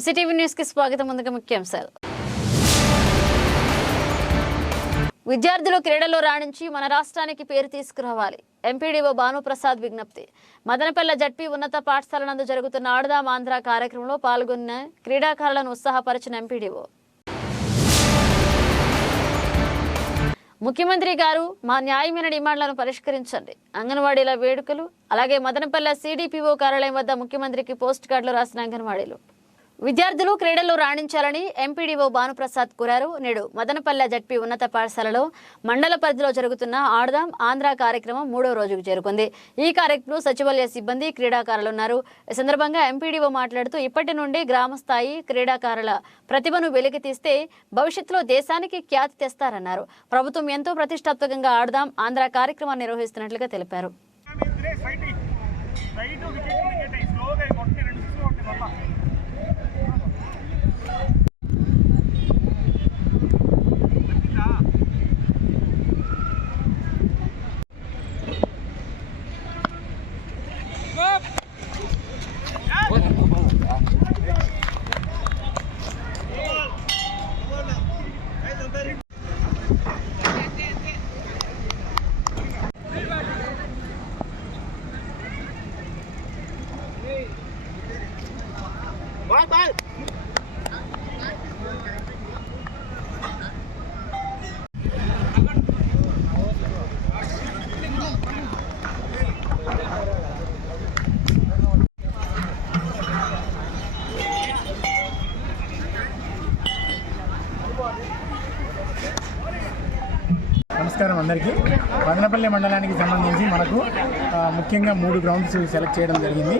MCTV న్యూస్కి స్వాగతం ముందుగా ముఖ్యాంశాలు విద్యార్థులు క్రీడల్లో రాణించి మన రాష్ట్రానికి పేరు తీసుకురావాలి. ఎంపీడీఓ భానుప్రసాద్ విజ్ఞప్తి. మదనపల్లె జడ్పీ ఉన్నత పాఠశాల నందు జరుగుతున్న ఆడదాం ఆంధ్ర కార్యక్రమంలో పాల్గొన్న క్రీడాకారులను ఉత్సాహపరిచిన ఎంపీడీఓ. ముఖ్యమంత్రి గారు మా న్యాయమైన డిమాండ్లను పరిష్కరించండి. అంగన్వాడీల వేడుకలు అలాగే మదనపల్లె సిడిపిఓ కార్యాలయం వద్ద ముఖ్యమంత్రికి పోస్ట్ కార్డులు రాసిన అంగన్వాడీలు. విద్యార్థులు క్రీడల్లో రాణించాలని ఎంపీడీఓ భానుప్రసాద్ కోరారు. నేడు మదనపల్లె జడ్పీ ఉన్నత పాఠశాలలో మండల పరిధిలో జరుగుతున్న ఆడదాం ఆంధ్ర కార్యక్రమం మూడో రోజుకు చేరుకుంది. ఈ కార్యక్రమంలో సచివాలయ సిబ్బంది క్రీడాకారులు ఉన్నారు. ఈ సందర్భంగా ఎంపీడీఓ మాట్లాడుతూ ఇప్పటి నుండి గ్రామస్థాయి క్రీడాకారుల ప్రతిభను వెలికితీస్తే భవిష్యత్తులో దేశానికి ఖ్యాతి తెస్తారన్నారు. ప్రభుత్వం ఎంతో ప్రతిష్టాత్మకంగా ఆడదాం ఆంధ్ర కార్యక్రమాన్ని నిర్వహిస్తున్నట్లుగా తెలిపారు. రెండు నమస్కారం అందరికీ. మదనపల్లి మండలానికి సంబంధించి మనకు ముఖ్యంగా మూడు గ్రౌండ్స్ సెలెక్ట్ చేయడం జరిగింది.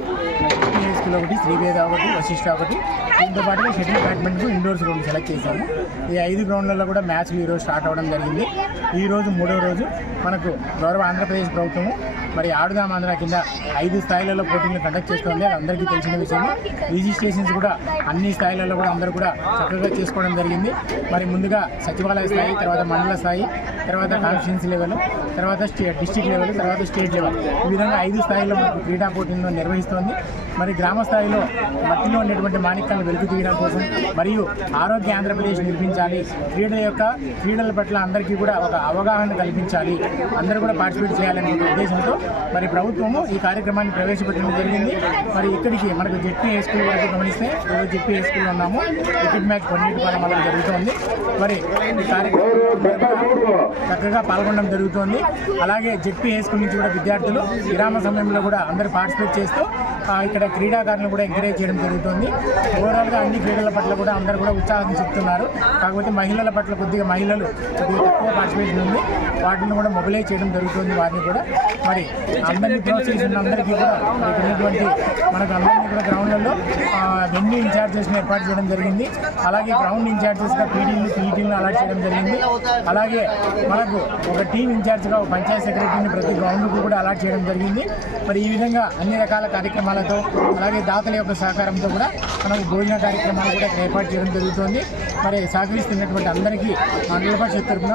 హై ఒకటి శ్రీవేద ఒకటి వశిష్ట ఒకటి. దీంతో పాటుగా shuttle badminton indoors ground select చేశాము. ఈ ఐదు గ్రౌండ్లలో కూడా మ్యాచ్లు ఈరోజు స్టార్ట్ అవ్వడం జరిగింది. ఈ రోజు మూడో రోజు మనకు గౌరవ ఆంధ్రప్రదేశ్ ప్రభుత్వము మరి ఆడుదాం ఆంధ్ర కింద ఐదు స్థాయిలలో పోటీలు కండక్ట్ చేస్తుంది అందరికీ తెలిసిన విషయం రిజిస్ట్రేషన్స్ కూడా అన్ని స్థాయిలలో కూడా అందరూ కూడా చక్కగా చేసుకోవడం జరిగింది. మరి ముందుగా సచివాలయ స్థాయి తర్వాత మండల స్థాయి తర్వాత కాన్స్టిట్యున్సీ లెవెల్ తర్వాత స్టే డిస్టిక్ లెవెల్ తర్వాత స్టేట్ లెవెల్ ఈ విధంగా ఐదు స్థాయిలో క్రీడా పోటీలను నిర్వహిస్తోంది. మరి గ్రామ స్థాయిలో మట్టిలో ఉన్నటువంటి మాణిక్యాలను వెలుగు తీయడం కోసం మరియు ఆరోగ్య ఆంధ్రప్రదేశ్ నిర్మించాలి. క్రీడల యొక్క క్రీడల పట్ల అందరికీ కూడా ఒక అవగాహన కల్పించాలి. అందరూ కూడా పార్టిసిపేట్ చేయాలనే ఉద్దేశంతో మరి ప్రభుత్వము ఈ కార్యక్రమాన్ని ప్రవేశపెట్టడం జరిగింది. మరి ఇక్కడికి మనకు జెడ్పీ హై స్కూల్ వరకు గమనిస్తే ఈరోజు జెడ్పీ హై ఉన్నాము. క్రికెట్ మ్యాచ్ కొన్నిటి పాలన వల్ల జరుగుతోంది. మరి ఈ చక్కగా పాల్గొనడం జరుగుతోంది. అలాగే జెడ్పీ హై స్కూల్ నుంచి కూడా విద్యార్థులు విరామ సమయంలో కూడా అందరూ పార్టిసిపేట్ చేస్తూ ఇక్కడ క్రీడాకారులను కూడా ఎంకరేజ్ చేయడం జరుగుతుంది. ఓవరాల్గా అన్ని క్రీడల పట్ల కూడా అందరూ కూడా ఉత్సాహం చెప్తున్నారు. కాకపోతే మహిళల పట్ల కొద్దిగా మహిళలు కొద్దిగా తక్కువ పార్టిసిపేషన్ ఉంది. వాటిని కూడా మొబిలైజ్ చేయడం జరుగుతుంది వారిని కూడా. మరి అందరినీ ప్రోత్సహిస్తున్న అందరికీ కూడా ఉన్నటువంటి మనకు అందరినీ కూడా గ్రౌండ్లలో వెన్యూ ఇన్ఛార్జెస్ని ఏర్పాటు చేయడం జరిగింది. అలాగే గ్రౌండ్ ఇన్ఛార్జెస్గా పీటీలు పీఈటీలను అలాట్ చేయడం జరిగింది. అలాగే మనకు ఒక టీం ఇన్ఛార్జ్గా ఒక పంచాయత్ సెక్రటరీని ప్రతి గ్రౌండ్కు కూడా అలాట్ చేయడం జరిగింది. మరి ఈ విధంగా అన్ని రకాల కార్యక్రమాలతో అలాగే దాతల యొక్క సహకారంతో కూడా మనకు భోజన కార్యక్రమాలు కూడా ఏర్పాటు చేయడం జరుగుతుంది. మరి సహకరిస్తున్నటువంటి అందరికీ మండల పరిషత్ తరఫున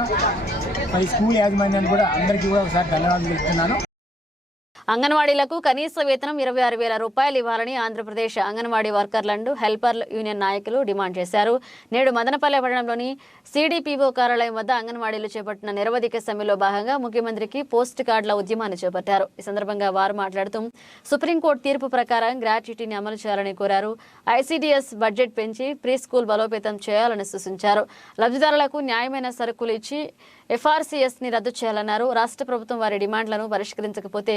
మరి స్కూల్ యాజమాన్యాన్ని కూడా అందరికీ కూడా ఒకసారి ధన్యవాదాలు చెప్తున్నాను అంగన్వాడీలకు కనీస వేతనం ఇరవై ఆరు వేల రూపాయలు ఇవ్వాలని ఆంధ్రప్రదేశ్ అంగన్వాడీ వర్కర్లండు హెల్పర్ యూనియన్ నాయకులు డిమాండ్ చేశారు. నేడు మదనపల్లె పట్టణంలోని సిడిపిఓ కార్యాలయం వద్ద అంగన్వాడీలు చేపట్టిన నిరవధిక సమ్మెలో భాగంగా ముఖ్యమంత్రికి పోస్ట్ కార్డుల ఉద్యమాన్ని చేపట్టారు. ఈ సందర్భంగా వారు మాట్లాడుతూ సుప్రీంకోర్టు తీర్పు ప్రకారం గ్రాట్యుటీని అమలు చేయాలని కోరారు. ఐసీడీఎస్ బడ్జెట్ పెంచి ప్రీ స్కూల్ బలోపేతం చేయాలని సూచించారు. లబ్ధిదారులకు న్యాయమైన సరుకులు ఇచ్చి ఎఫ్ఆర్సీఎస్ని రద్దు చేయాలన్నారు. రాష్ట్ర ప్రభుత్వం వారి డిమాండ్లను పరిష్కరించకపోతే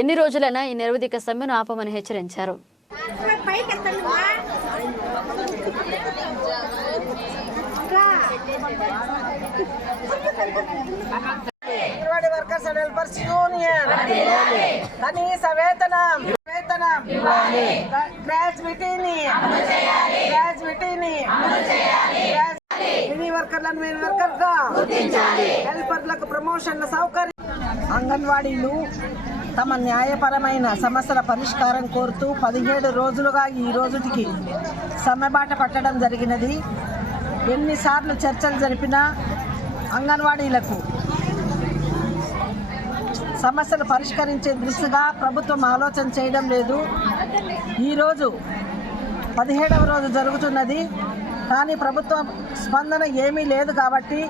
ఎన్ని రోజులైనా ఈ నిరవధిక సమ్మెను ఆపమని హెచ్చరించారు. Anganwadi workers and helpers union. కనీస వేతనం మినీ వర్కర్లను మినీ వర్కర్గా హెల్పర్లకు ప్రమోషన్ల సౌకర్యం. అంగన్వాడీలు తమ న్యాయపరమైన సమస్యల పరిష్కారం కోరుతూ పదిహేడు రోజులుగా ఈ రోజుటికి సమ్మెబాట పట్టడం జరిగినది. ఎన్నిసార్లు చర్చలు జరిపినా అంగన్వాడీలకు సమస్యలు పరిష్కరించే దిశగా ప్రభుత్వం ఆలోచన చేయడం లేదు. ఈరోజు పదిహేడవ రోజు జరుగుతున్నది. కానీ ప్రభుత్వ స్పందన ఏమీ లేదు కాబట్టి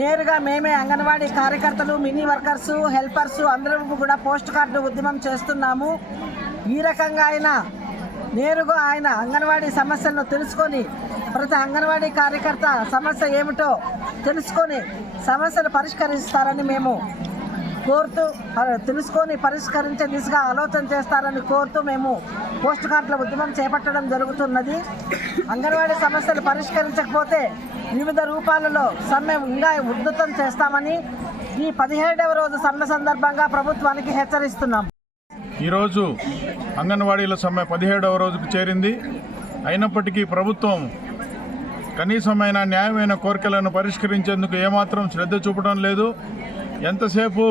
నేరుగా మేమే అంగన్వాడీ కార్యకర్తలు మినీ వర్కర్స్ హెల్పర్స్ అందరం కూడా పోస్ట్ కార్డు ఉద్యమం చేస్తున్నాము. ఈ రకంగా ఆయన నేరుగా ఆయన అంగన్వాడీ సమస్యలను తెలుసుకొని ప్రతి అంగన్వాడీ కార్యకర్త సమస్య ఏమిటో తెలుసుకొని సమస్యలు పరిష్కరిస్తారని మేము కోరుతూ తెలుసుకొని పరిష్కరించే దిశగా ఆలోచన చేస్తారని కోరుతూ మేము పోస్ట్ కార్డుల ఉద్యమం చేపట్టడం జరుగుతున్నది. అంగన్వాడీ సమస్యలు పరిష్కరించకపోతే వివిధ రూపాలలో సమ్మె ఇంకా ఉద్ధృతం చేస్తామని ఈ పదిహేడవ రోజు సమ్మె సందర్భంగా ప్రభుత్వానికి హెచ్చరిస్తున్నాం. ఈరోజు అంగన్వాడీల సమ్మె పదిహేడవ రోజుకు చేరింది. అయినప్పటికీ ప్రభుత్వం కనీసమైన న్యాయమైన కోరికలను పరిష్కరించేందుకు ఏమాత్రం శ్రద్ధ చూపడం లేదు. ఎంతసేపు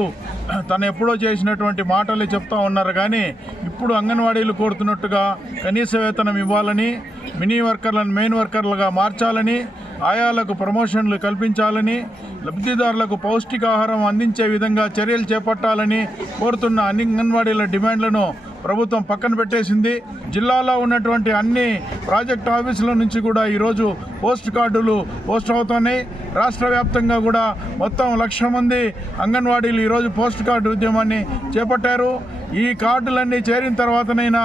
తను ఎప్పుడో చేసినటువంటి మాటలు చెప్తా ఉన్నారు కానీ ఇప్పుడు అంగన్వాడీలు కోరుతున్నట్టుగా కనీస వేతనం ఇవ్వాలని మినీ వర్కర్లను మెయిన్ వర్కర్లుగా మార్చాలని ఆయాలకు ప్రమోషన్లు కల్పించాలని లబ్ధిదారులకు పౌష్టికాహారం అందించే విధంగా చర్యలు చేపట్టాలని కోరుతున్న అన్ని అంగన్వాడీల డిమాండ్లను ప్రభుత్వం పక్కన పెట్టేసింది. జిల్లాలో ఉన్నటువంటి అన్ని ప్రాజెక్ట్ ఆఫీసుల నుంచి కూడా ఈరోజు పోస్ట్ కార్డులు పోస్ట్ అవుతున్నాయి. రాష్ట్ర వ్యాప్తంగా కూడా మొత్తం లక్ష మంది అంగన్వాడీలు ఈరోజు పోస్ట్ కార్డు ఉద్యమాన్ని చేపట్టారు. ఈ కార్డులన్నీ చేరిన తర్వాతనైనా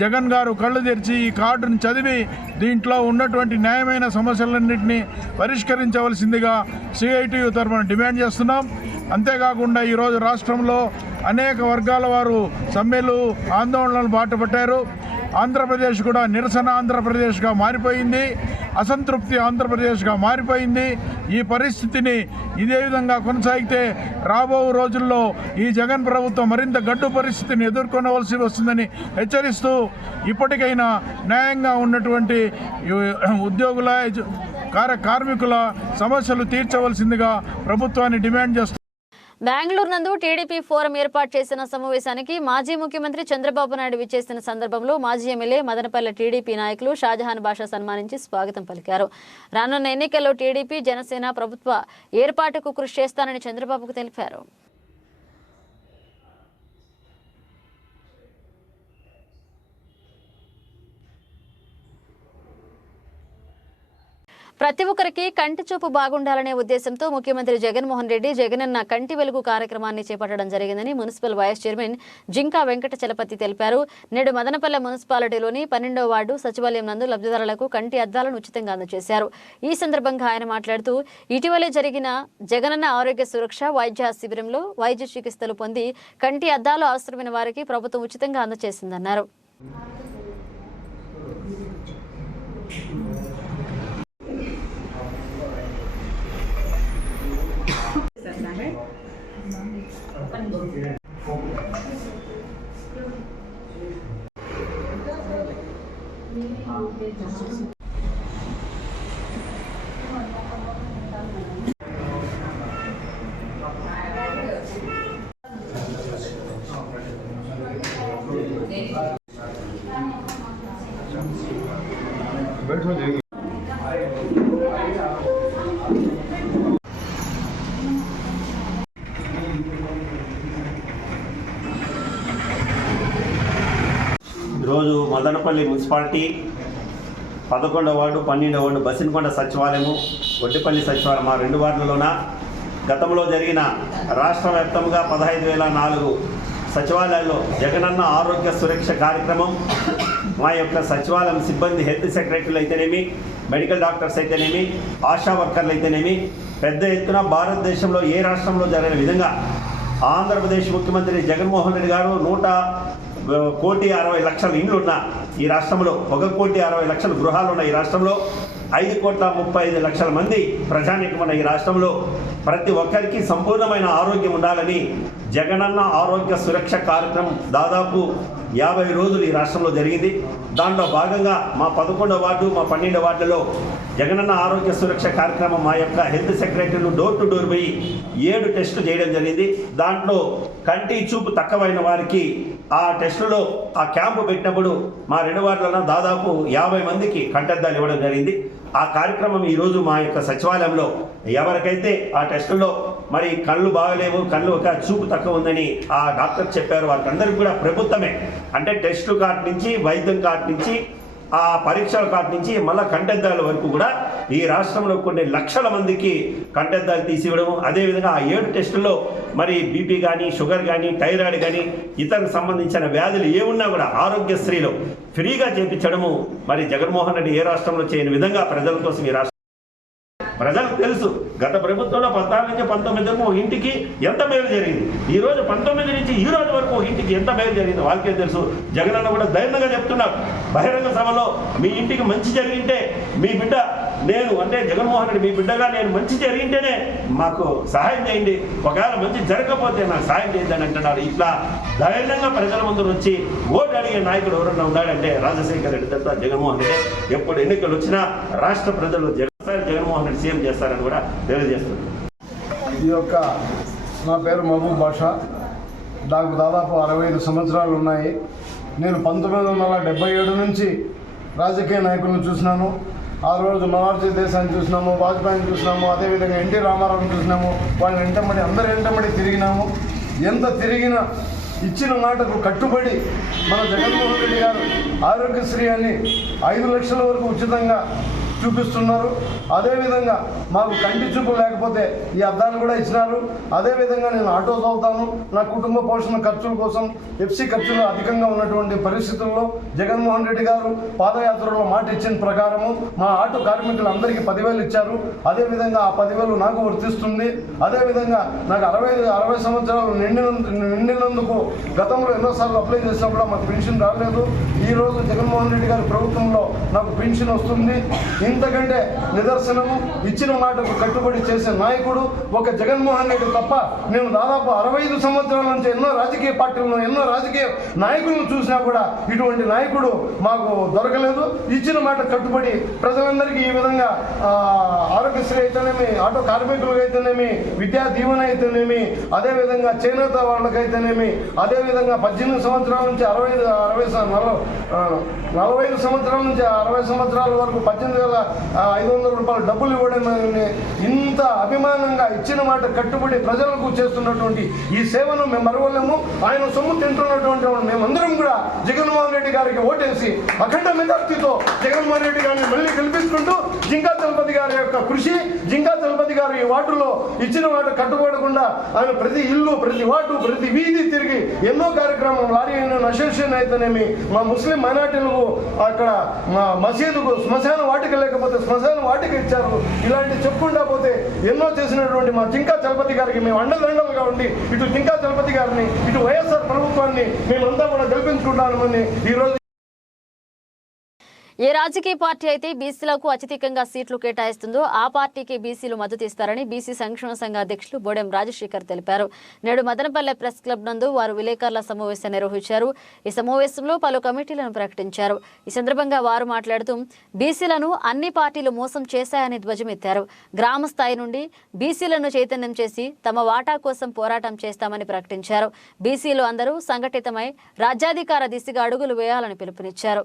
జగన్ గారు కళ్ళు తెరిచి ఈ కార్డును చదివి దీంట్లో ఉన్నటువంటి న్యాయమైన సమస్యలన్నింటినీ పరిష్కరించవలసిందిగా సిఐటియు తరఫున డిమాండ్ చేస్తున్నాం. అంతేకాకుండా ఈరోజు రాష్ట్రంలో అనేక వర్గాల వారు సమ్మెలు ఆందోళనలు బాటపట్టారు. ఆంధ్రప్రదేశ్ కూడా నిరసన ఆంధ్రప్రదేశ్గా మారిపోయింది అసంతృప్తి ఆంధ్రప్రదేశ్గా మారిపోయింది. ఈ పరిస్థితిని ఇదే విధంగా కొనసాగితే రాబో రోజుల్లో ఈ జగన్ ప్రభుత్వం మరింత గడ్డు పరిస్థితిని ఎదుర్కొనవలసి వస్తుందని హెచ్చరిస్తూ ఇప్పటికైనా న్యాయంగా ఉన్నటువంటి ఉద్యోగుల కార్య కార్మికుల సమస్యలు తీర్చవలసిందిగా ప్రభుత్వాన్ని డిమాండ్ చేస్తూ బెంగళూరు నందు టీడీపీ ఫోరం ఏర్పాటు చేసిన సమావేశానికి మాజీ ముఖ్యమంత్రి చంద్రబాబు నాయుడు విచ్చేసిన సందర్భంలో మాజీ ఎమ్మెల్యే మదనపల్లె టీడీపీ నాయకులు షాజహాన్ బాషా సన్మానించి స్వాగతం పలికారు. రానున్న ఎన్నికల్లో టీడీపీ జనసేన ప్రభుత్వ ఏర్పాటుకు కృషి చేస్తానని చంద్రబాబుకు తెలిపారు. ప్రతి ఒక్కరికి కంటి చూపు బాగుండాలనే ఉద్దేశంతో ముఖ్యమంత్రి జగన్మోహన్ రెడ్డి జగనన్న కంటి వెలుగు కార్యక్రమాన్ని చేపట్టడం జరిగిందని municipal vice chairman Jinka Venkata Chalapathi తెలిపారు. నేడు మదనపల్లె మున్సిపాలిటీలోని పన్నెండో వార్డు సచివాలయం నందు లబ్ధిదారులకు కంటి అద్దాలను ఉచితంగా అందజేశారు. ఈ సందర్భంగా ఆయన మాట్లాడుతూ ఇటీవలే జరిగిన జగనన్న ఆరోగ్య సురక్ష వైద్య శిబిరంలో వైద్య చికిత్సలు పొంది కంటి అద్దాలు అవసరమైన వారికి ప్రభుత్వం ఉచితంగా అందజేసిందన్నారు. là hết. बैठो जाएंगे ఈరోజు మదనపల్లి మున్సిపాలిటీ పదకొండవ వార్డు పన్నెండవ వార్డు బసినకొండ సచివాలయము ఒడ్డిపల్లి సచివాలయం ఆ రెండు వార్డులలోన గతంలో జరిగిన రాష్ట్ర వ్యాప్తంగా పదహైదు వేల నాలుగు సచివాలయాల్లో జగనన్న ఆరోగ్య సురక్ష కార్యక్రమం మా యొక్క సచివాలయం సిబ్బంది హెల్త్ సెక్రటరీలు అయితేనేమి మెడికల్ డాక్టర్స్ అయితేనేమి ఆశా వర్కర్లు అయితేనేమి పెద్ద ఎత్తున భారతదేశంలో ఏ రాష్ట్రంలో జరిగిన విధంగా ఆంధ్రప్రదేశ్ ముఖ్యమంత్రి జగన్మోహన్ రెడ్డి గారు నూట కోటి అరవై లక్షల ఇండ్లు ఉన్న ఈ రాష్ట్రంలో ఒక కోటి అరవై లక్షల గృహాలు ఉన్న ఈ రాష్ట్రంలో ఐదు కోట్ల ముప్పై ఐదు లక్షల మంది ప్రజానీకం ఉన్న ఈ రాష్ట్రంలో ప్రతి ఒక్కరికి సంపూర్ణమైన ఆరోగ్యం ఉండాలని జగనన్న ఆరోగ్య సురక్ష కార్యక్రమం దాదాపు యాభై రోజులు ఈ రాష్ట్రంలో జరిగింది. దాంట్లో భాగంగా మా పదకొండవ వార్డు మా పన్నెండవ వార్డులో జగనన్న ఆరోగ్య సురక్ష కార్యక్రమం మా యొక్క హెల్త్ సెక్రటరీలు డోర్ టు డోర్ పోయి ఏడు టెస్టులు చేయడం జరిగింది. దాంట్లో కంటి చూపు తక్కువైన వారికి ఆ టెస్టులో ఆ క్యాంపు పెట్టినప్పుడు మా రెండు వార్డులలో దాదాపు యాభై మందికి కంటద్దాలు ఇవ్వడం జరిగింది. ఆ కార్యక్రమం ఈరోజు మా యొక్క సచివాలయంలో ఎవరికైతే ఆ టెస్టులో మరి కళ్ళు బాగలేవు కళ్ళు ఒక చూపు తక్కువ ఉందని ఆ డాక్టర్ చెప్పారు. వారికి అందరికీ కూడా ప్రభుత్వమే. అంటే టెస్టు కార్డు నుంచి వైద్యం కార్డు నుంచి ఆ పరీక్షల కాటి నుంచి మళ్ళీ కంటెద్దాల వరకు కూడా ఈ రాష్ట్రంలో కొన్ని లక్షల మందికి కంటెద్దాలు తీసివ్వడం అదేవిధంగా ఆ ఏడు టెస్టుల్లో మరి బీపీ కానీ షుగర్ కానీ థైరాయిడ్ కానీ ఇతరులకు సంబంధించిన వ్యాధులు ఏమున్నా కూడా ఆరోగ్యశ్రీలో ఫ్రీగా చేపించడము మరి జగన్మోహన్ రెడ్డి ఏ రాష్ట్రంలో చేయని విధంగా ప్రజల కోసం ఈ రాష్ట్రం ప్రజలకు తెలుసు. గత ప్రభుత్వంలో పద్నాలుగు నుంచి పంతొమ్మిది వరకు ఒక ఇంటికి ఎంత మేలు జరిగింది? ఈ రోజు పంతొమ్మిది నుంచి ఈ రోజు వరకు ఒక ఇంటికి ఎంత మేలు జరిగింది వాళ్ళకే తెలుసు. జగన్ అన్న కూడా ధైర్యంగా చెప్తున్నారు. బహిరంగ సభలో మీ ఇంటికి మంచి జరిగింటే మీ బిడ్డ నేను అంటే జగన్మోహన్ రెడ్డి మీ బిడ్డగా నేను మంచి జరిగింటేనే మాకు సహాయం చేయండి. ఒకవేళ మంచి జరగకపోతే నాకు సహాయం చేయండి అని అంటున్నారు. ఇట్లా ధైర్యంగా ప్రజల ముందు వచ్చి ఓటు అడిగే నాయకుడు ఎవరన్నా ఉన్నాడంటే రాజశేఖర రెడ్డి తప్ప జగన్మోహన్ రెడ్డి. ఎప్పుడు ఎన్నికలు వచ్చినా రాష్ట్ర ప్రజలు జగన్మోహన్ రెడ్డి సీఎం చేస్తారని కూడా తెలియజేస్తున్నారు ఈ యొక్క నా పేరు మహబూబ్ బాషా నాకు దాదాపు అరవై ఐదు సంవత్సరాలు ఉన్నాయి. నేను పంతొమ్మిది వందల డెబ్బై ఏడు నుంచి రాజకీయ నాయకులను చూసినాను. ఆ రోజు మొనార్జీ దేశాన్ని చూసినాము వాజ్పేయిని చూసినాము అదేవిధంగా ఎన్టీ రామారావుని చూసినాము. వాళ్ళని వెంటబడి అందరు వెంటబడి తిరిగినాము. ఎంత తిరిగినా ఇచ్చిన మాటకు కట్టుబడి మన జగన్మోహన్ రెడ్డి గారు ఆరోగ్యశ్రీ అని ఐదు లక్షల వరకు ఉచితంగా చూపిస్తున్నారు. అదేవిధంగా మాకు కంటి చూపు లేకపోతే ఈ అద్దాలు కూడా ఇచ్చినారు. అదేవిధంగా నేను ఆటో చదువుతాను. నా కుటుంబ పోషణ ఖర్చుల కోసం ఎఫ్సీ ఖర్చులు అధికంగా ఉన్నటువంటి పరిస్థితుల్లో జగన్మోహన్ రెడ్డి గారు పాదయాత్రలో మాట ఇచ్చిన ప్రకారము మా ఆటో కార్మికులందరికీ పదివేలు ఇచ్చారు. అదేవిధంగా ఆ పదివేలు నాకు వర్తిస్తుంది. అదేవిధంగా నాకు అరవై అరవై సంవత్సరాలు నిండిన నిండినందుకు గతంలో ఎన్నోసార్లు అప్లై చేసినప్పుడు మాకు పెన్షన్ రాలేదు. ఈ రోజు జగన్మోహన్ రెడ్డి గారి ప్రభుత్వంలో నాకు పెన్షన్ వస్తుంది. ఇంతకంటే నిదర్శనము ఇచ్చిన మాటకు కట్టుబడి చేసే నాయకుడు ఒక జగన్మోహన్ రెడ్డి తప్ప నేను దాదాపు అరవై ఐదు సంవత్సరాల నుంచి ఎన్నో రాజకీయ పార్టీలను ఎన్నో రాజకీయ నాయకులను చూసినా కూడా ఇటువంటి నాయకుడు మాకు దొరకలేదు. ఇచ్చిన మాట కట్టుబడి ప్రజలందరికీ ఈ విధంగా ఆరోగ్యశ్రీ అయితేనేమి ఆటో కార్మికులకు అయితేనేమి విద్యా దీవెన అయితేనేమి అదేవిధంగా చేనేత వాళ్ళకైతేనేమి అదేవిధంగా పద్దెనిమిది సంవత్సరాల నుంచి అరవై ఐదు అరవై నలభై నలభై ఐదు సంవత్సరాల నుంచి అరవై సంవత్సరాల వరకు పద్దెనిమిది వేల ఐదు వందల రూపాయలు డబ్బులు ఇవ్వడం ఇంత అభిమానంగా ఇచ్చిన మాట కట్టుబడి ప్రజలకు చేస్తున్నటువంటి ఈ సేవను మేము మరవలేము. ఆయన సొమ్ము తింటున్నటువంటి మేము మేమందరం కూడా జగన్మోహన్ రెడ్డి గారికి ఓటేసి అఖండ మెజార్టీతో జగన్మోహన్ రెడ్డి గారిని మళ్ళీ గెలిపించుకుంటూ జింకా తలపతి గారి యొక్క కృషి జింకా తలపతి గారు ఈ వార్డులో ఇచ్చిన మాట కట్టుబడకుండా ఆయన ప్రతి ఇల్లు ప్రతి వార్డు ప్రతి వీధి తిరిగి ఎన్నో కార్యక్రమం లారీ అయిన అసోసియేషన్ అయితేనేమి మా ముస్లిం మైనార్టీలకు అక్కడ మా మసీదుకు శ్మశాన వాటిక లేకపోతే శ్మశాన వాటికి ఇచ్చారు. ఇలాంటి చెప్పుకుంటా పోతే ఎన్నో చేసినటువంటి మా జింకా చలపతి గారికి మేము అండదండలుగా ఉండి ఇటు జింకా చలపతి గారిని ఇటు వైఎస్ఆర్ ప్రభుత్వాన్ని మేమంతా కూడా గెలిపించుకుంటామని ఈరోజు ఏ రాజకీయ పార్టీ అయితే బీసీలకు అత్యధికంగా సీట్లు కేటాయిస్తుందో ఆ పార్టీకి బీసీలు మద్దతు ఇస్తారని బీసీ సంక్షేమ సంఘ అధ్యక్షులు బోడెం రాజశేఖర్ తెలిపారు. నేడు మదనపల్లె ప్రెస్ క్లబ్ నందు వారు విలేకరుల సమావేశం నిర్వహించారు. ఈ సమావేశంలో పలు కమిటీలను ప్రకటించారు. ఈ సందర్భంగా వారు మాట్లాడుతూ బీసీలను అన్ని పార్టీలు మోసం చేశాయని ధ్వజమెత్తారు. గ్రామ స్థాయి నుండి బీసీలను చైతన్యం చేసి తమ వాటా కోసం పోరాటం చేస్తామని ప్రకటించారు. బీసీలు అందరూ సంఘటితమై రాజ్యాధికార దిశగా అడుగులు వేయాలని పిలుపునిచ్చారు.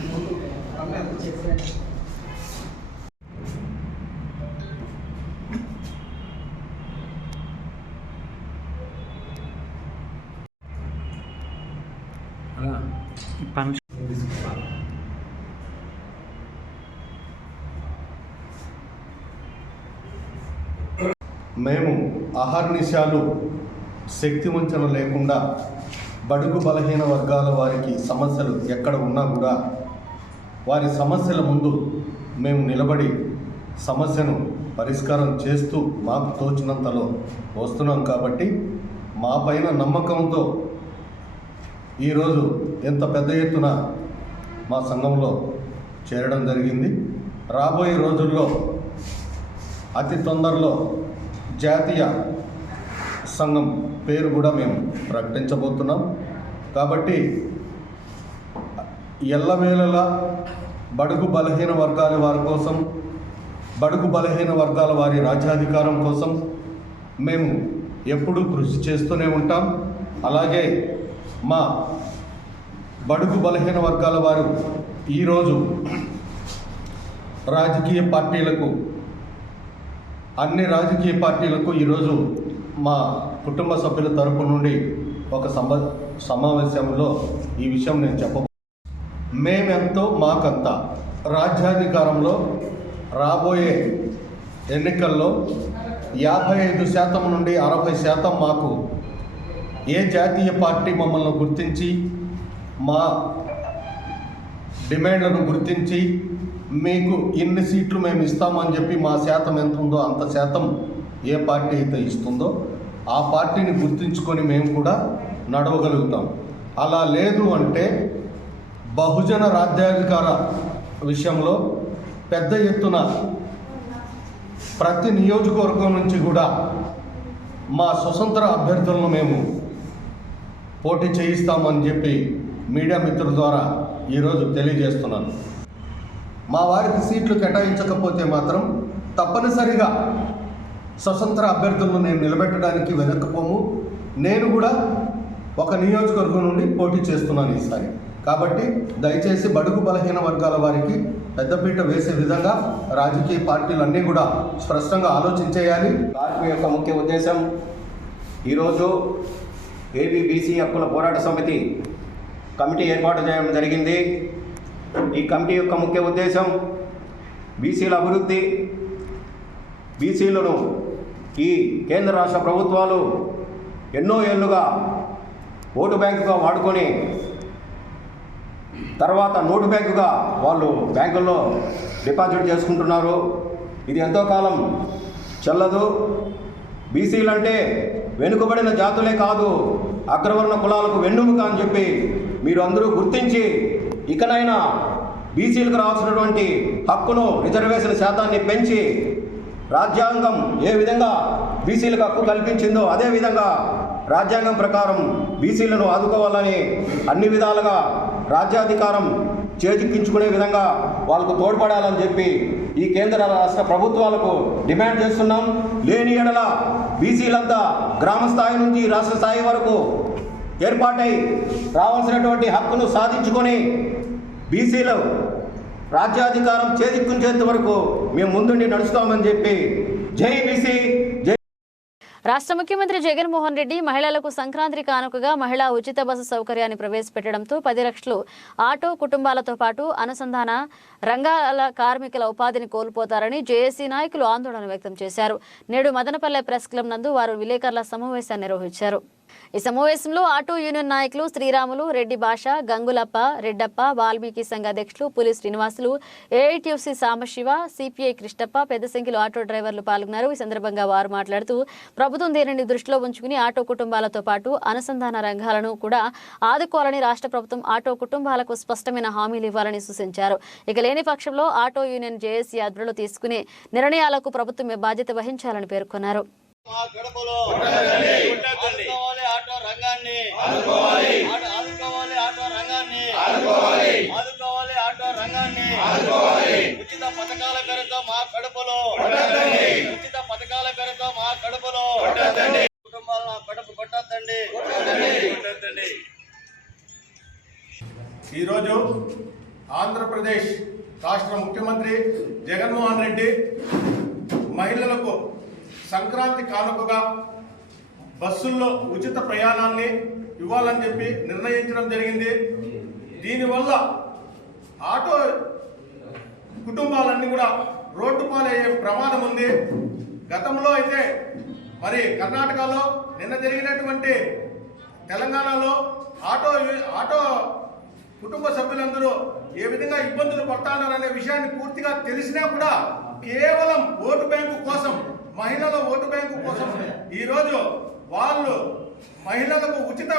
మేము అహర్నిశాలు శక్తి వంచన లేకుండా బడుగు బలహీన వర్గాల వారికి సమస్యలు ఎక్కడ ఉన్నా కూడా వారి సమస్యల ముందు మేము నిలబడి సమస్యను పరిష్కారం చేస్తూ మాకు తోచినంతలో వస్తున్నాం కాబట్టి మా పైన నమ్మకంతో ఈరోజు ఎంత పెద్ద ఎత్తున మా సంఘంలో చేరడం జరిగింది. రాబోయే రోజుల్లో అతి తొందరలో జాతీయ సంఘం పేరు కూడా మేము ప్రకటించబోతున్నాం. కాబట్టి ఎల్లవేళలా బడుగు బలహీన వర్గాల వారి కోసం బడుగు బలహీన వర్గాల వారి రాజ్యాధికారం కోసం మేము ఎప్పుడూ కృషి చేస్తూనే ఉంటాం. అలాగే మా బడుగు బలహీన వర్గాల వారు ఈరోజు రాజకీయ పార్టీలకు అన్ని రాజకీయ పార్టీలకు ఈరోజు మా కుటుంబ సభ్యుల తరపు నుండి ఒక సమ సమావేశంలో ఈ విషయం నేను చెప్ప మేమెంతో మాకంత. రాజ్యాధికారంలో రాబోయే ఎన్నికల్లో యాభై ఐదు శాతం నుండి అరవై శాతం మాకు ఏ జాతీయ పార్టీ మమ్మల్ని గుర్తించి మా డిమాండ్లను గుర్తించి మీకు ఇన్ని సీట్లు మేము ఇస్తామని చెప్పి మా శాతం ఎంత ఉందో అంత శాతం ఏ పార్టీ అయితే ఇస్తుందో ఆ పార్టీని గుర్తించుకొని మేము కూడా నడవగలుగుతాం. అలా లేదు అంటే బహుజన రాజ్యాధికార విషయంలో పెద్ద ఎత్తున ప్రతి నియోజకవర్గం నుంచి కూడా మా స్వతంత్ర అభ్యర్థులను మేము పోటీ చేయిస్తామని చెప్పి మీడియా మిత్రుల ద్వారా ఈరోజు తెలియజేస్తున్నాను. మా వారికి సీట్లు కేటాయించకపోతే మాత్రం తప్పనిసరిగా స్వతంత్ర అభ్యర్థులను నేను నిలబెట్టడానికి వెనక్కపోము నేను కూడా ఒక నియోజకవర్గం నుండి పోటీ చేస్తున్నాను ఈసారి. కాబట్టి దయచేసి బడుగు బలహీన వర్గాల వారికి పెద్దపీట వేసే విధంగా రాజకీయ పార్టీలన్నీ కూడా స్పష్టంగా ఆలోచించేయాలి. కార్పు యొక్క ముఖ్య ఉద్దేశం ఈరోజు ఏబీబీసీ హక్కుల పోరాట సమితి కమిటీ ఏర్పాటు చేయడం జరిగింది. ఈ కమిటీ యొక్క ముఖ్య ఉద్దేశం బీసీల అభివృద్ధి బీసీలను ఈ కేంద్ర రాష్ట్ర ప్రభుత్వాలు ఎన్నో ఏళ్ళుగా ఓటు బ్యాంకుగా వాడుకొని తర్వాత నోటు బ్యాంకుగా వాళ్ళు బ్యాంకుల్లో డిపాజిట్ చేసుకుంటున్నారు. ఇది ఎంతో కాలం చెల్లదు. బీసీలు అంటే వెనుకబడిన జాతులే కాదు. అగ్రవర్ణ కులాలకు వెన్నుముక అని చెప్పి మీరు అందరూ గుర్తించి ఇకనైనా బీసీలకు రావాల్సినటువంటి హక్కును రిజర్వేషన్ శాతాన్ని పెంచి రాజ్యాంగం ఏ విధంగా బీసీలకు హక్కు కల్పించిందో అదే విధంగా రాజ్యాంగం ప్రకారం బీసీలను ఆదుకోవాలని అన్ని విధాలుగా రాజ్యాధికారం చేజిక్కించుకునే విధంగా వాళ్ళకు తోడ్పడాలని చెప్పి ఈ కేంద్ర రాష్ట్ర ప్రభుత్వాలకు డిమాండ్ చేస్తున్నాం. లేని ఎడల బీసీలంతా గ్రామ స్థాయి నుంచి రాష్ట్ర స్థాయి వరకు ఏర్పాటై రావాల్సినటువంటి హక్కును సాధించుకొని బీసీలు రాజ్యాధికారం చేజిక్కించేంత వరకు మేము ముందుండి నడుస్తామని చెప్పి జై బీసీ రాష్ట్ర ముఖ్యమంత్రి జగన్మోహన్ రెడ్డి మహిళలకు సంక్రాంతి కానుకగా మహిళా ఉచిత బస్సు సౌకర్యాన్ని ప్రవేశపెట్టడంతో పది లక్షలు ఆటో కుటుంబాలతో పాటు అనుసంధాన రంగాల కార్మికుల ఉపాధిని కోల్పోతారని జేఏసీ నాయకులు ఆందోళన వ్యక్తం చేశారు. నేడు మదనపల్లె ప్రెస్ క్లబ్ నందు వారు విలేకరుల సమావేశాన్ని నిర్వహించారు. ఈ సమావేశంలో ఆటో యూనియన్ నాయకులు శ్రీరాములు రెడ్డి భాష గంగులప్ప రెడ్డప్ప వాల్మీకి సంఘ అధ్యక్షులు పులి శ్రీనివాసులు ఏఐటీఎఫ్సీ సాంబశివ సిపిఐ కృష్ణప్ప పెద్ద సంఖ్యలో ఆటో డ్రైవర్లు పాల్గొన్నారు. ఈ సందర్భంగా వారు మాట్లాడుతూ ప్రభుత్వం దీనిని దృష్టిలో ఉంచుకుని ఆటో కుటుంబాలతో పాటు అనుసంధాన రంగాలను కూడా ఆదుకోవాలని రాష్ట్ర ప్రభుత్వం ఆటో కుటుంబాలకు స్పష్టమైన హామీలు ఇవ్వాలని సూచించారు. ఇక లేని పక్షంలో ఆటో యూనియన్ జేఏసీ ఆధ్వర్యంలో తీసుకునే నిర్ణయాలకు ప్రభుత్వమే బాధ్యత వహించాలని పేర్కొన్నారు. ఆదుకోవాలి ఆటో రంగాన్ని. ఆదుకోవాలి. ఆదుకోవాలి ఆటో రంగాన్ని. ఆదుకోవాలి. ఆదుకోవాలి ఆటో రంగాన్ని. ఆదుకోవాలి. ఉచిత పథకాల పేరుతో మా కడుపులో ఉచిత పథకాల పేరుతో మా కడుపులో కుటుంబాల కడుపు కొట్టద్దండి. కొట్టద్దండి. ఈరోజు ఆంధ్రప్రదేశ్ రాష్ట్ర ముఖ్యమంత్రి జగన్మోహన్ రెడ్డి మహిళలకు సంక్రాంతి కానుకగా బస్సుల్లో ఉచిత ప్రయాణాన్ని ఇవ్వాలని చెప్పి నిర్ణయించడం జరిగింది. దీనివల్ల ఆటో కుటుంబాలన్నీ కూడా రోడ్డు పాలయ్యే ప్రమాదం ఉంది. గతంలో అయితే మరి కర్ణాటకలో నిన్న జరిగినటువంటి తెలంగాణలో ఆటో ఆటో కుటుంబ సభ్యులందరూ ఏ విధంగా ఇబ్బందులు పడతానారనే విషయాన్ని పూర్తిగా తెలిసినా కూడా కేవలం ఓటు బ్యాంకు కోసం మహిళల ఓటు బ్యాంకు కోసం ఈరోజు వాళ్ళు మహిళలకు ఉచిత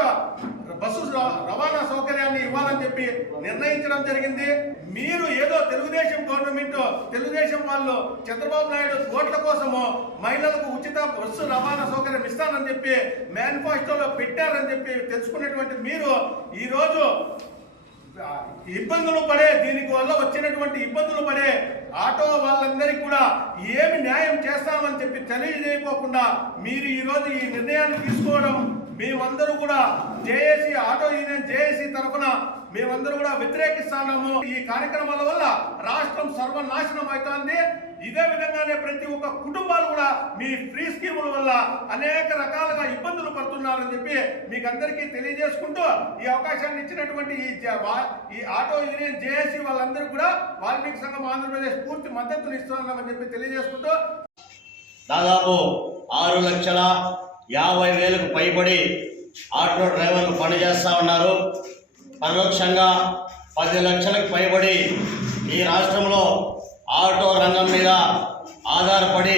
బస్సు రవాణా సౌకర్యాన్ని ఇవ్వాలని చెప్పి నిర్ణయించడం జరిగింది. మీరు ఏదో తెలుగుదేశం గవర్నమెంట్ తెలుగుదేశం వాళ్ళు చంద్రబాబు నాయుడు ఓట్ల కోసము మహిళలకు ఉచిత బస్సు రవాణా సౌకర్యం ఇస్తానని చెప్పి మేనిఫెస్టోలో పెట్టారని చెప్పి తెలుసుకున్నటువంటి మీరు ఈరోజు ఇబ్బందులు పడే దీనికి వల్ల వచ్చినటువంటి ఇబ్బందులు పడే ఆటో వాళ్ళందరికీ కూడా ఏమి న్యాయం చేస్తామని చెప్పి తెలియజేయకోకుండా మీరు ఈరోజు ఈ నిర్ణయాన్ని తీసుకోవడం మేమందరూ కూడా జేఏసీ ఆటో యూనియన్ జేఏసీ తరఫున మేమందరూ కూడా వ్యతిరేకిస్తున్నాము. ఈ కార్యక్రమాల వల్ల రాష్ట్రం సర్వనాశనం అవుతోంది. ఇదే విధంగానే ప్రతి ఒక్క కుటుంబాలు కూడా మీ ఫ్రీ స్కీముల వల్ల అనేక రకాలుగా ఇబ్బందులు పడుతున్నారని చెప్పి మీకు అందరికీ తెలియజేసుకుంటూ ఈ అవకాశాన్ని ఇచ్చినటువంటి ఈ ఈ ఆటో యూనియన్ జేఏసీ వాళ్ళందరూ కూడా వాల్మీకి సంఘం ఆంధ్రప్రదేశ్ పూర్తి మద్దతును ఇస్తున్నామని చెప్పి తెలియజేసుకుంటూ దాదాపు ఆరు లక్షల యాభై వేలకు పైబడి ఆటో డ్రైవర్లు పనిచేస్తూ ఉన్నారు. పరోక్షంగా పది లక్షలకు పైబడి ఈ రాష్ట్రంలో ఆటో రంగం మీద ఆధారపడి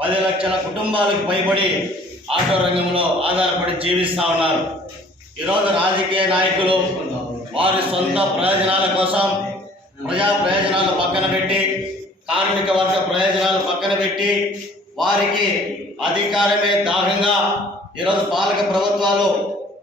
పది లక్షల కుటుంబాలకు పైబడి ఆటో రంగంలో ఆధారపడి జీవిస్తూ ఉన్నారు. ఈరోజు రాజకీయ నాయకులు వారి సొంత ప్రయోజనాల కోసం ప్రజా ప్రయోజనాలు పక్కన పెట్టి కార్మిక వర్గ ప్రయోజనాలు పక్కన పెట్టి వారికి అధికారమే దాహంగా ఈరోజు పాలక ప్రభుత్వాలు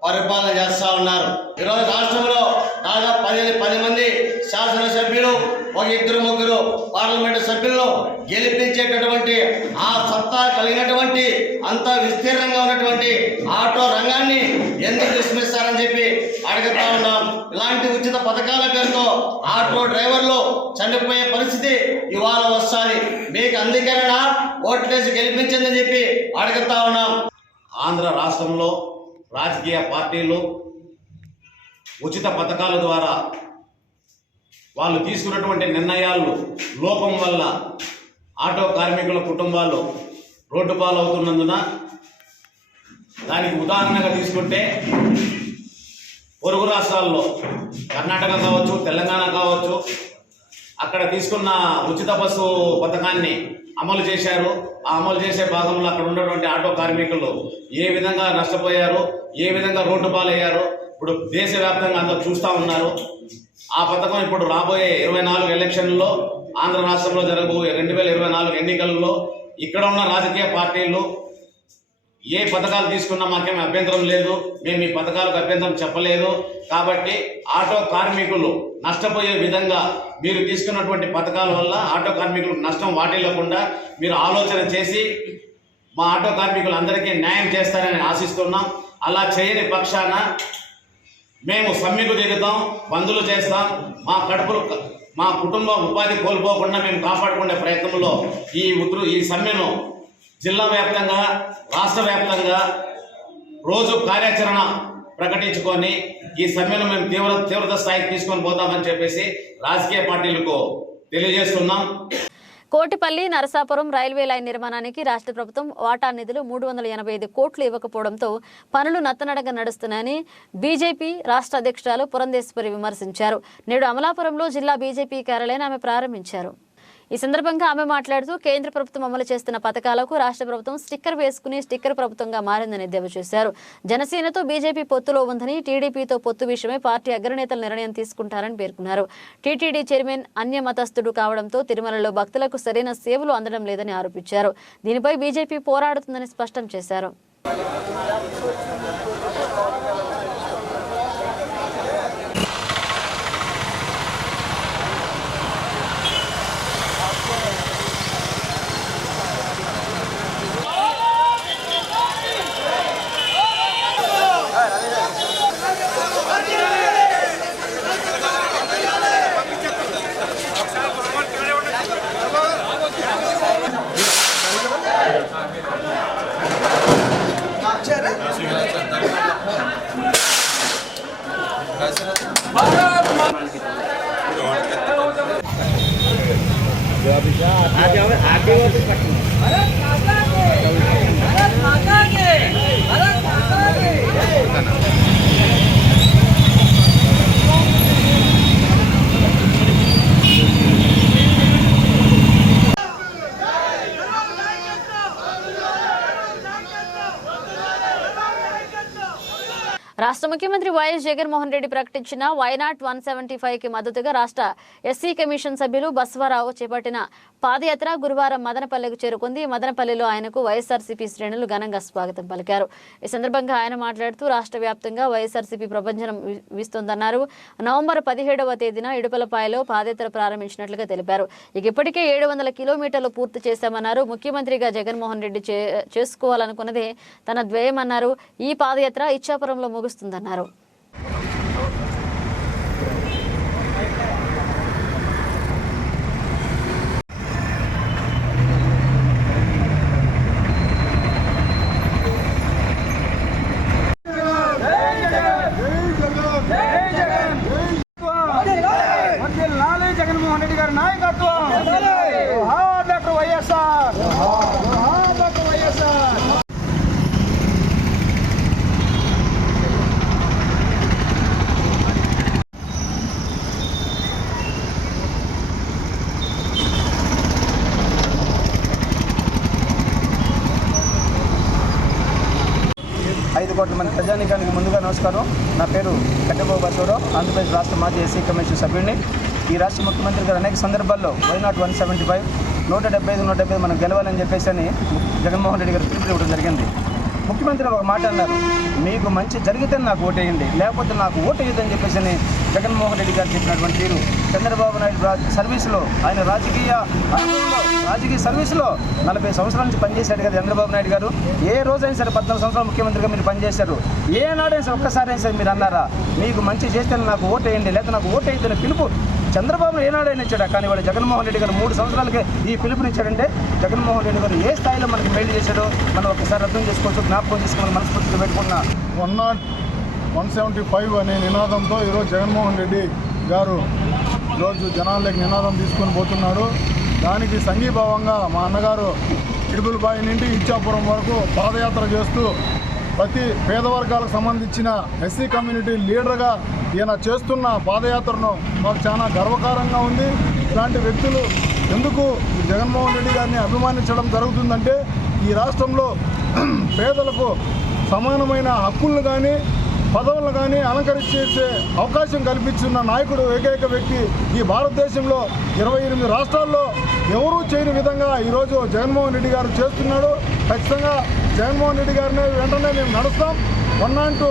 పరిపాలన చేస్తూ ఉన్నారు. ఈరోజు రాష్ట్రంలో దాదాపు పది పది మంది శాసనసభ్యులు ఒక ఇద్దరు ముగ్గురు పార్లమెంటు సభ్యులను గెలిపించేటటువంటి ఆ సత్తా కలిగినటువంటి అంత విస్తీర్ణంగా ఉన్నటువంటి ఆటో రంగాన్ని ఎందుకు విస్మరిస్తారని చెప్పి అడుగుతా ఉన్నాం. ఇలాంటి ఉచిత పథకాల పేరుతో ఆటో డ్రైవర్లు చనిపోయే పరిస్థితి ఇవాళ వస్తుంది. మీకు అందుకేనా ఓట్లేసి గెలిపించిందని చెప్పి అడుగుతా ఉన్నాం. ఆంధ్ర రాష్ట్రంలో రాజకీయ పార్టీలు ఉచిత పథకాల ద్వారా వాళ్ళు తీసుకున్నటువంటి నిర్ణయాలు లోపం వల్ల ఆటో కార్మికుల కుటుంబాలు రోడ్డు పాలవుతున్నందున దానికి ఉదాహరణగా తీసుకుంటే పొరుగు రాష్ట్రాల్లో కర్ణాటక కావచ్చు తెలంగాణ కావచ్చు అక్కడ తీసుకున్న ఉచిత బస్సు పథకాన్ని అమలు చేశారు. ఆ అమలు చేసే భాగంలో అక్కడ ఉన్నటువంటి ఆటో కార్మికులు ఏ విధంగా నష్టపోయారు ఏ విధంగా రోడ్డు పాలయ్యారు ఇప్పుడు దేశవ్యాప్తంగా అంతా చూస్తూ ఉన్నారు. ఆ పథకం ఇప్పుడు రాబోయే ఇరవై నాలుగు ఎలక్షన్లో ఆంధ్ర రాష్ట్రంలో జరగబోయే రెండు వేల ఇరవై నాలుగు ఎన్నికల్లో ఇక్కడ ఉన్న రాజకీయ పార్టీలు ఏ పథకాలు తీసుకున్నా మాకేమీ అభ్యంతరం లేదు. మేము ఈ పథకాలకు అభ్యంతరం చెప్పలేదు. కాబట్టి ఆటో కార్మికులు నష్టపోయే విధంగా మీరు తీసుకున్నటువంటి పథకాల వల్ల ఆటో కార్మికులకు నష్టం వాటిల్లకుండా మీరు ఆలోచన చేసి మా ఆటో కార్మికులందరికీ న్యాయం చేస్తారని ఆశిస్తున్నాం. అలా చేయని పక్షాన మేము సమ్మెకు దిగుతాం పందులు చేస్తాం మా కడుపులు మా కుటుంబ ఉపాధి కోల్పోకుండా మేము కాపాడుకునే ప్రయత్నంలో ఈ ఉద్రు ఈ సమ్మెను జిల్లా వ్యాప్తంగా రాష్ట్ర వ్యాప్తంగా రోజు కార్యాచరణ ప్రకటించుకొని ఈ సమ్మెను మేము తీవ్ర తీవ్రత స్థాయికి తీసుకొని పోతామని చెప్పేసి రాజకీయ పార్టీలకు తెలియజేస్తున్నాం. కోటిపల్లి నరసాపురం రైల్వే లైన్ నిర్మాణానికి రాష్ట్ర ప్రభుత్వం వాటా నిధులు మూడు వందల ఎనభై ఐదు కోట్లు ఇవ్వకపోవడంతో పనులు నత్తనడగా నడుస్తున్నాయని బీజేపీ రాష్ట్ర అధ్యక్షురాలు పురంధేశ్వరి విమర్శించారు. నేడు అమలాపురంలో జిల్లా బీజేపీ కార్యాలయాన్ని ఆమె ప్రారంభించారు. ఈ సందర్భంగా ఆమె మాట్లాడుతూ కేంద్ర ప్రభుత్వం అమలు చేస్తున్న పథకాలకు రాష్ట్ర ప్రభుత్వం స్టిక్కర్ వేసుకుని స్టిక్కర్ ప్రభుత్వంగా మారిందని ఎద్దేవా చేశారు. జనసేనతో బీజేపీ పొత్తులో ఉందని టీడీపీతో పొత్తు విషయమై పార్టీ అగ్రనేతలు నిర్ణయం తీసుకుంటారని పేర్కొన్నారు. టీటీడీ చైర్మన్ అన్య మతస్థుడు కావడంతో తిరుమలలో భక్తులకు సరైన సేవలు అందడం లేదని ఆరోపించారు. దీనిపై బీజేపీ పోరాడుతుందని స్పష్టం చేశారు. రాష్ట్ర ముఖ్యమంత్రి వైఎస్ జగన్మోహన్ రెడ్డి ప్రకటించిన వైనాట్ వన్ సెవెంటీ కి మద్దతుగా రాష్ట్ర ఎస్సీ కమిషన్ సభ్యులు బస్వరావు చేపట్టిన పాదయాత్ర గురువారం మదనపల్లెకు చేరుకుంది. మదనపల్లిలో ఆయనకు వైఎస్ఆర్సీపీ శ్రేణులు ఘనంగా స్వాగతం పలికారు. ఈ సందర్భంగా ఆయన మాట్లాడుతూ రాష్ట్ర వ్యాప్తంగా వైఎస్ఆర్సీపీ ప్రభంజనం వీస్తోందన్నారు. నవంబర్ పదిహేడవ తేదీన ఇడుపలపాయలో పాదయాత్ర ప్రారంభించినట్లుగా తెలిపారు. ఇక ఇప్పటికే ఏడు వందల కిలోమీటర్లు పూర్తి చేశామన్నారు. ముఖ్యమంత్రిగా జగన్మోహన్ రెడ్డి చేసుకోవాలనుకున్నదే తన ద్వేయమన్నారు. ఈ పాదయాత్ర ఇచ్చాపురంలో ముగుస్తుంది. జగన్మోహన్ రెడ్డి గారి నాయకత్వం డాక్టర్ వైఎస్ఆర్ డాక్టర్ వైఎస్ఆర్ ఐదు కోట్ల మంది ప్రజానీకానికి ముందుగా నమస్కారం నా పేరు కట్టబాబు బసవరావు ఆంధ్రప్రదేశ్ రాష్ట్ర మాజీ ఎస్సీ కమిషన్ సభ్యుడిని ఈ రాష్ట్ర ముఖ్యమంత్రి గారు అనేక సందర్భాల్లో why not one seventy five నూట డెబ్బై ఐదు నూట డెబ్బై మనం గెలవాలని చెప్పేసి అని జగన్మోహన్ రెడ్డి గారు పిలుపు ఇవ్వడం జరిగింది. ముఖ్యమంత్రి ఒక మాట అన్నారు మీకు మంచి జరిగితే నాకు ఓటేయండి లేకపోతే నాకు ఓటేయద్దని చెప్పేసి అని జగన్మోహన్ రెడ్డి గారు చెప్పినటువంటి తీరు. చంద్రబాబు నాయుడు సర్వీసులో ఆయన రాజకీయ రాజకీయ సర్వీసులో నలభై సంవత్సరాల నుంచి పనిచేశాడు కదా చంద్రబాబు నాయుడు గారు. ఏ రోజైనా సరే పద్నాలుగు సంవత్సరాలు ముఖ్యమంత్రిగా మీరు పనిచేశారు. ఏనాడైనా సరే ఒక్కసారైనా సరే మీరు అన్నారా మీకు మంచి చేస్తే నాకు ఓటేయండి లేకపోతే నాకు ఓటేయద్దని పిలుపు చంద్రబాబు ఏనాడైనా ఇచ్చాడా? కానీ వాడు జగన్మోహన్ రెడ్డి గారు మూడు సంవత్సరాలకే ఈ పిలుపునిచ్చాడంటే జగన్మోహన్ రెడ్డి గారు ఏ స్థాయిలో మనకి మేలు చేశాడో మనం ఒకసారి అర్థం చేసుకోవచ్చు జ్ఞాపకం చేసుకుని మనస్ఫూర్తిగా పెట్టుకున్నా one not one seventy five అనే నినాదంతో ఈరోజు జగన్మోహన్ రెడ్డి గారు ఈరోజు జనాలకు నినాదం తీసుకొని పోతున్నాడు. దానికి సంఘీభావంగా మా అన్నగారు ఇడుపులపాయి నుండి ఇచ్చాపురం వరకు పాదయాత్ర చేస్తూ ప్రతి పేద వర్గాలకు సంబంధించిన ఎస్సీ కమ్యూనిటీ లీడర్గా ఈయన చేస్తున్న పాదయాత్రను మాకు చాలా గర్వకారంగా ఉంది. ఇలాంటి వ్యక్తులు ఎందుకు జగన్మోహన్ రెడ్డి గారిని అభిమానించడం జరుగుతుందంటే ఈ రాష్ట్రంలో పేదలకు సమానమైన హక్కులను కానీ పదవులను కానీ అలంకరించేసే అవకాశం కల్పించిన నాయకుడు ఏకైక వ్యక్తి ఈ భారతదేశంలో ఇరవై ఎనిమిది రాష్ట్రాల్లో ఎవరూ చేయని విధంగా ఈరోజు జగన్మోహన్ రెడ్డి గారు చేస్తున్నాడు. ఖచ్చితంగా జగన్మోహన్ రెడ్డి గారిని వెంటనే మేము నడుస్తాం. One not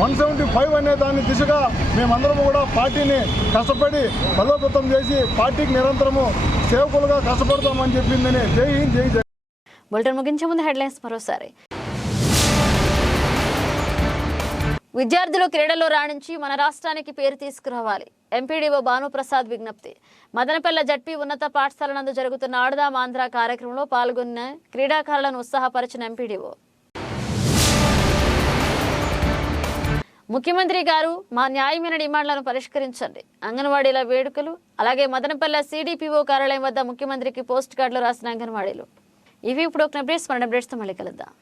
one seventy five అనే దాని దిశగా మేమందరము కూడా పార్టీని కష్టపడి బలోపేతం చేసి పార్టీకి నిరంతరము సేవకులుగా కష్టపడతామని చెప్పిందని జై హింద్ జై జగన్ బులెటిన్ ముగించే ముందు హెడ్లైన్స్ మరోసారి. విద్యార్థులు క్రీడల్లో రాణించి మన రాష్ట్రానికి పేరు తీసుకురావాలి. ఎంపీడీఓ భానుప్రసాద్ విజ్ఞప్తి. మదనపల్లె జడ్పీ ఉన్నత పాఠశాల నందు జరుగుతున్న ఆడదాం ఆంధ్ర కార్యక్రమంలో పాల్గొన్న క్రీడాకారులను ఉత్సాహపరిచిన ఎంపీడీఓ. ముఖ్యమంత్రి గారు మా న్యాయమైన డిమాండ్లను పరిష్కరించండి. అంగన్వాడీల వేడుకలు అలాగే మదనపల్లె సిడిపిఓ కార్యాలయం వద్ద ముఖ్యమంత్రికి పోస్ట్ కార్డులు రాసిన అంగన్వాడీలు. ఇవి ఇప్పుడు ఒక అప్డేట్స్ మన బ్రేట్స్తో మళ్ళీ కలుద్దాం.